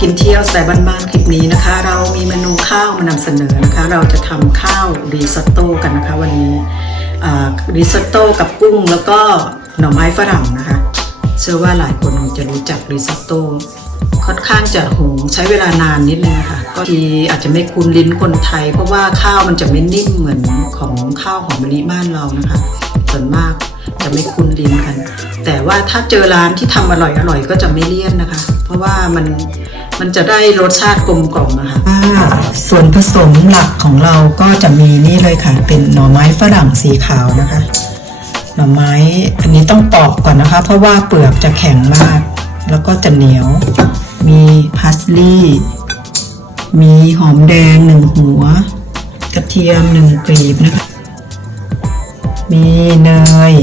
กินเที่ยวสไตล์บ้านๆคลิปนี้นะคะ เรามีเมนูข้าวมานำเสนอนะคะ เราจะทำข้าวรีซอตโต้กันนะคะ วันนี้รีซอตโต้กับกุ้งแล้วก็หน่อไม้ฝรั่งนะคะ เชื่อว่าหลายคนคงจะรู้จักรีซอตโต้ค่อนข้างจะหุงใช้เวลานานนิดนึงนะคะก็ทีอาจจะไม่คุ้นลิ้นคนไทย เพราะว่าข้าวมันจะไม่นิ่มเหมือนของข้าวหอมมะลิบ้านเรานะคะส่วนมากจะไม่คุ้นลิ้นกัน แต่ว่าถ้าเจอร้านที่ทำอร่อยอร่อยก็จะไม่เลี่ยนนะคะ เพราะว่ามัน มันจะได้รสชาติกลมกล่อมนะคะส่วนผสมหลักของเราก็จะมีนี่เลยค่ะ เป็นหน่อไม้ฝรั่งสีขาวนะคะ หน่อไม้อันนี้ต้องปอกก่อนนะคะ เพราะว่าเปลือกจะแข็งมาก แล้วก็จะเหนียว มีพาสลีย์มีหอมแดงหนึ่งหัว กระเทียมหนึ่งกลีบนะคะ มีเนย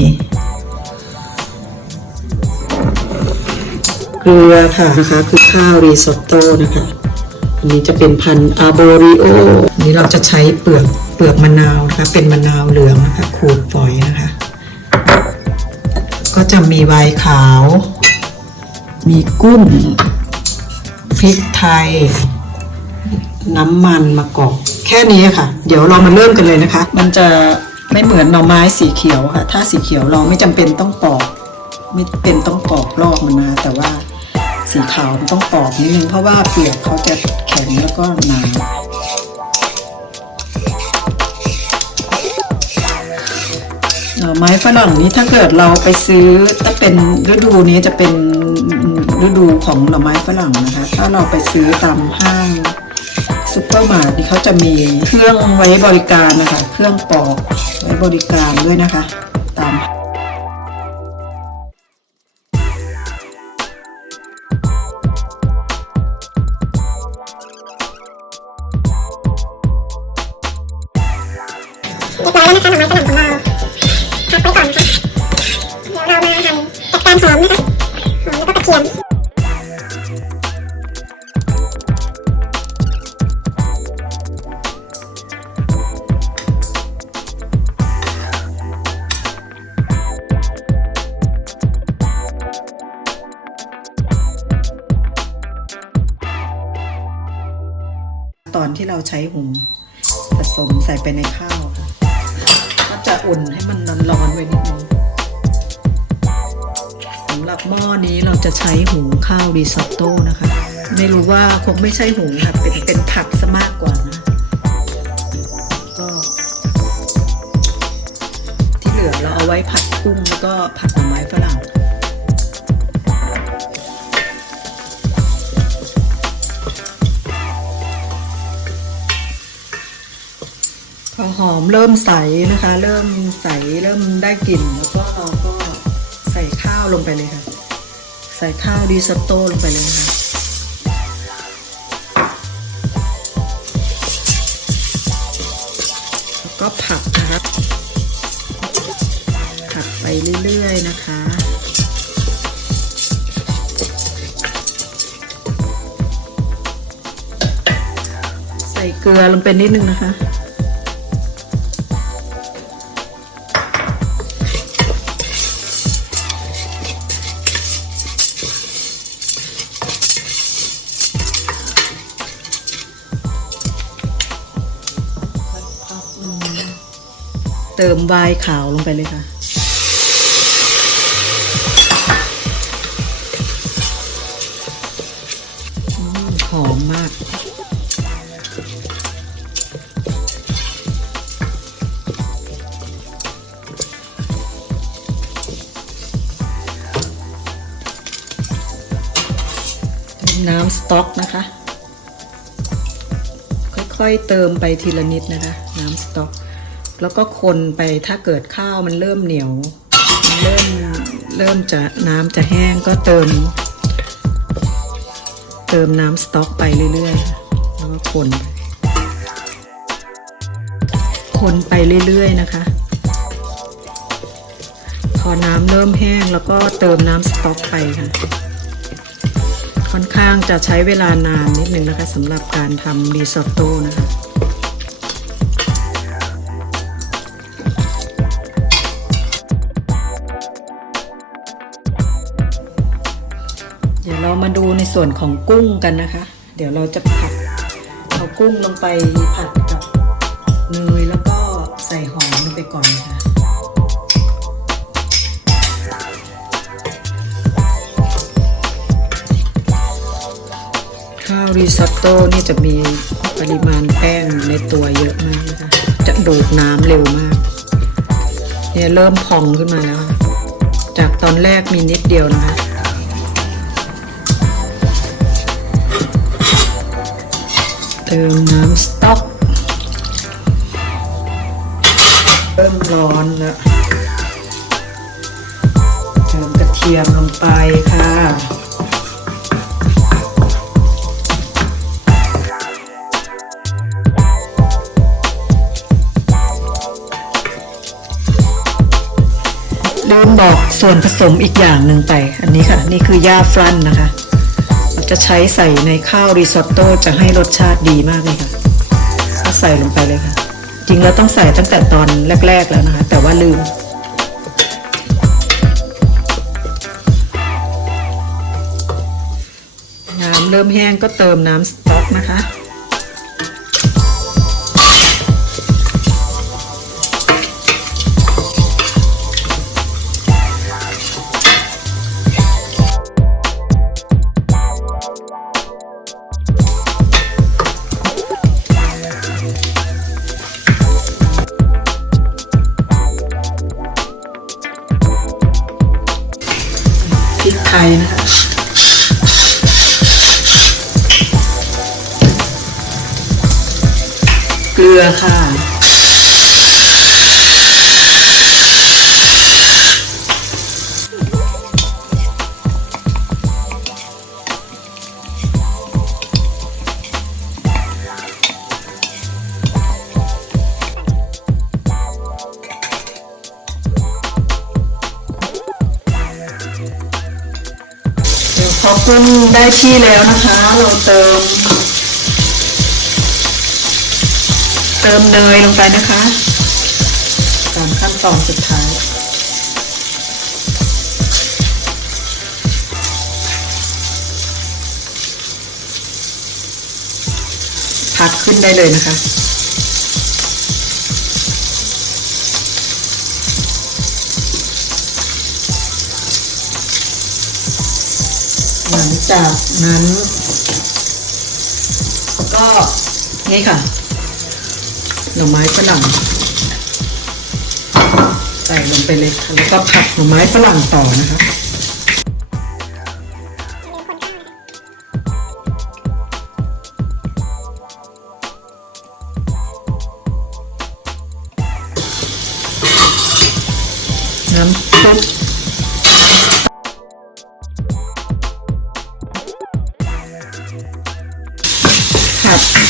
กลือค่ะนะคะ คือข้าวรีซอตโต้นะคะอันนี้จะเป็นพันธุ์อาโบริโออันนี้เราจะใช้เปลือกเปลือกมะนาวนะคะ เป็นมะนาวเหลืองนะคะขูดฝอยนะคะ ก็จะมีไว้ขาว มีกุ้งพริกไทย น้ำมันมะกอกแค่นี้ค่ะ เดี๋ยวเรามาเริ่มกันเลยนะคะ มันจะไม่เหมือนหน่อไม้สีเขียวค่ะ ถ้าสีเขียวเราไม่จำเป็นต้องปอก ไม่เป็นต้องปอกลอกมันมาแต่ว่า สีขาวมันต้องปอกนิดนึงเพราะว่าเปลือกเขาจะแข็งแล้วก็หนาหน่อไม้ฝรั่งนี้ถ้าเกิดเราไปซื้อถ้าเป็นฤดูนี้จะเป็นฤดูของหน่อไม้ฝรั่งนะคะ ถ้าเราไปซื้อตามห้างซุปเปอร์มาร์ทนี่เขาจะมีเครื่องไว้บริการนะคะ เครื่องปอกไว้บริการด้วยนะคะ เราใช้หุงผสมใส่ไปในข้าวค่ะก็จะอุ่นให้มันร้อนๆไว้นิดนึงสำหรับหม้อนี้เราจะใช้หุงข้าวรีซอตโต้นะคะ ไม่รู้ว่าคงไม่ใช่หุงค่ะเป็นเป็นผัดซะมากกว่านะก็ที่เหลือเราเอาไว้ผัดกุ้งแล้วก็ผัดหน่อไม้ฝรั่ง พอหอมเริ่มใสนะคะ เริ่มใสเริ่มได้กลิ่น แล้วก็เราก็ใส่ข้าวลงไปเลยค่ะ ใส่ข้าวดีสโต้ลงไปเลยนะคะแล้วก็ผัดนะครับผัดไปเรื่อยๆนะคะใส่เกลือลงไปนิดนึงนะคะ เติมไวน์ขาวลงไปเลยค่ะ หอมมาก น้ำสต๊อกนะคะ ค่อยๆเติมไปทีละนิดนะคะ น้ำสต๊อก แล้วก็คนไปถ้าเกิดข้าวมันเริ่มเหนียว เริ่มเริ่มจะน้ำจะแห้งก็เติม เติมน้ำสต๊อกไปเรื่อยๆแล้วก็คนคนไปเรื่อยๆนะคะ พอน้ำเริ่มแห้งแล้วก็เติมน้ำสต๊อกไปค่ะ ค่อนข้างจะใช้เวลานานนิดนึงนะคะสำหรับการทำรีซอตโต้นะคะ ส่วนของกุ้งกันนะคะ เดี๋ยวเราจะผัดเอากุ้งลงไปผัดกับเนยแล้วก็ใส่หอมลงไปก่อนะคะข้าวริซอตโต้นี่จะมีปริมาณแป้งในตัวเยอะมากนะคะ จะดูดน้ำเร็วมาก เนี่ยเริ่มพองขึ้นมาแล้ว จากตอนแรกมีนิดเดียวนะคะ เติมน้ำสต๊อกเริ่มร้อนแล้วเติมกระเทียมลงไปค่ะลืมบอกส่วนผสมอีกอย่างหนึ่งไป อันนี้ค่ะ นี่คือยาฟรันนะคะ จะใช้ใส่ในข้าวริซอตโต้จะให้รสชาติดีมากเลยค่ะก็ใส่ลงไปเลยค่ะ จริงแล้วต้องใส่ตั้งแต่ตอนแรก ๆแล้วนะคะ แต่ว่าลืม น้ำเริ่มแห้งก็เติมน้ำสต๊อกนะคะ ไทยนะคะเกลือค่ะ พอกุ้งได้ที่แล้วนะคะ เราเติม เติมเนยลงไปนะคะตามขั้นตอนสุดท้ายพักขึ้นได้เลยนะคะ จากนั้น ก็นี่ค่ะ หน่อไม้ฝรั่งใส่ลงไปเลยค่ะแล้วก็ผัดหน่อไม้ฝรั่งต่อนะคะ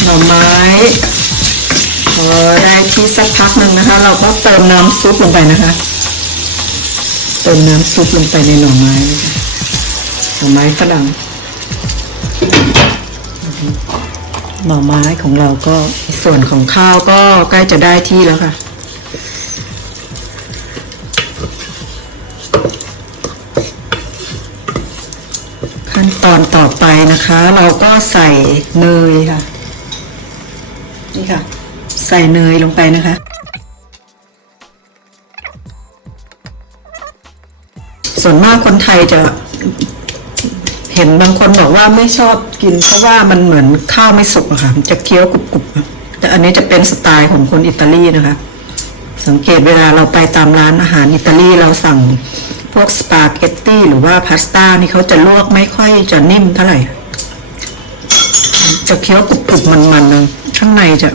น่อไม้พอได้ที่สักพักหนึ่งนะคะ เราก็เติมน้ำซุปลงไปนะคะ เติมน้ำซุปลงไปในหน่อไม้หน่อไม้ฝรั่งหน่อไม้ของเราก็ส่วนของข้าวก็ใกล้จะได้ที่แล้วค่ะขั้นตอนต่อไปนะคะ เราก็ใส่เนยค่ะ นี่ค่ะ ใส่เนยลงไปนะคะ ส่วนมากคนไทยจะเห็นบางคนบอกว่าไม่ชอบกิน เพราะว่ามันเหมือนข้าวไม่สุกอะค่ะจะเคี้ยวกรุบๆอะแต่อันนี้จะเป็นสไตล์ของคนอิตาลีนะคะ สังเกตเวลาเราไปตามร้านอาหารอิตาลีเราสั่งพวกสปาเกตตี้หรือว่าพาสต้านี่เขาจะลวกไม่ค่อยจะนิ่มเท่าไหร่ จะเคี้ยวกรุบๆมันๆนะ ข้างในจะ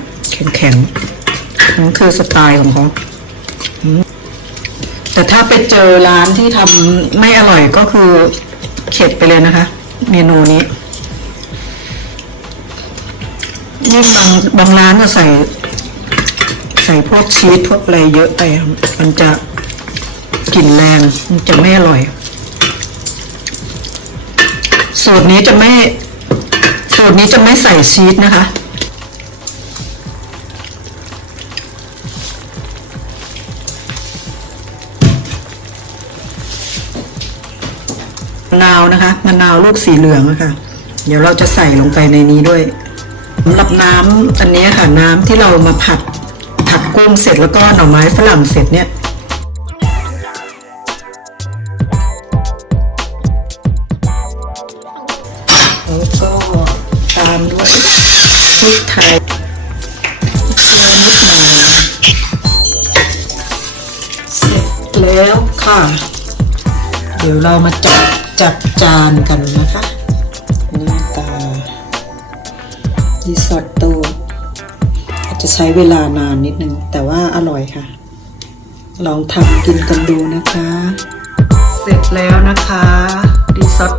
แข็งๆนั่นคือสไตล์ของเขาแต่ถ้าไปเจอร้านที่ทำไม่อร่อยก็คือเข็ดไปเลยนะคะ เมนูนี้นี่บางบางร้านจะใส่ ใส่พวกชีสพวกอะไรเยอะไปมันจะกลิ่นแรงมันจะไม่อร่อย สูตรนี้จะไม่ สูตรนี้จะไม่ใส่ชีสนะคะ มะนาวนะคะมะนาวลูกสีเหลืองะค่ะ เดี๋ยวเราจะใส่ลงไปในนี้ด้วยสำหรับน้ำอันนี้ค่ะน้ำที่เรามาผัดผัดกุ้งเสร็จแล้วก็หน่อไม้ฝรั่งเสร็จเนี่ยแล้วก็ตามด้วยพริกไทยเกลือนิดหน่อยเสร็จแล้วค่ะ เดี๋ยวเรามาจัด จัดจานกันนะคะหน้าตาริซอตโต้อาจจะใช้เวลานานนิดนึง แต่ว่าอร่อยค่ะ ลองทำกินกันดูนะคะ เสร็จแล้วนะคะริซอต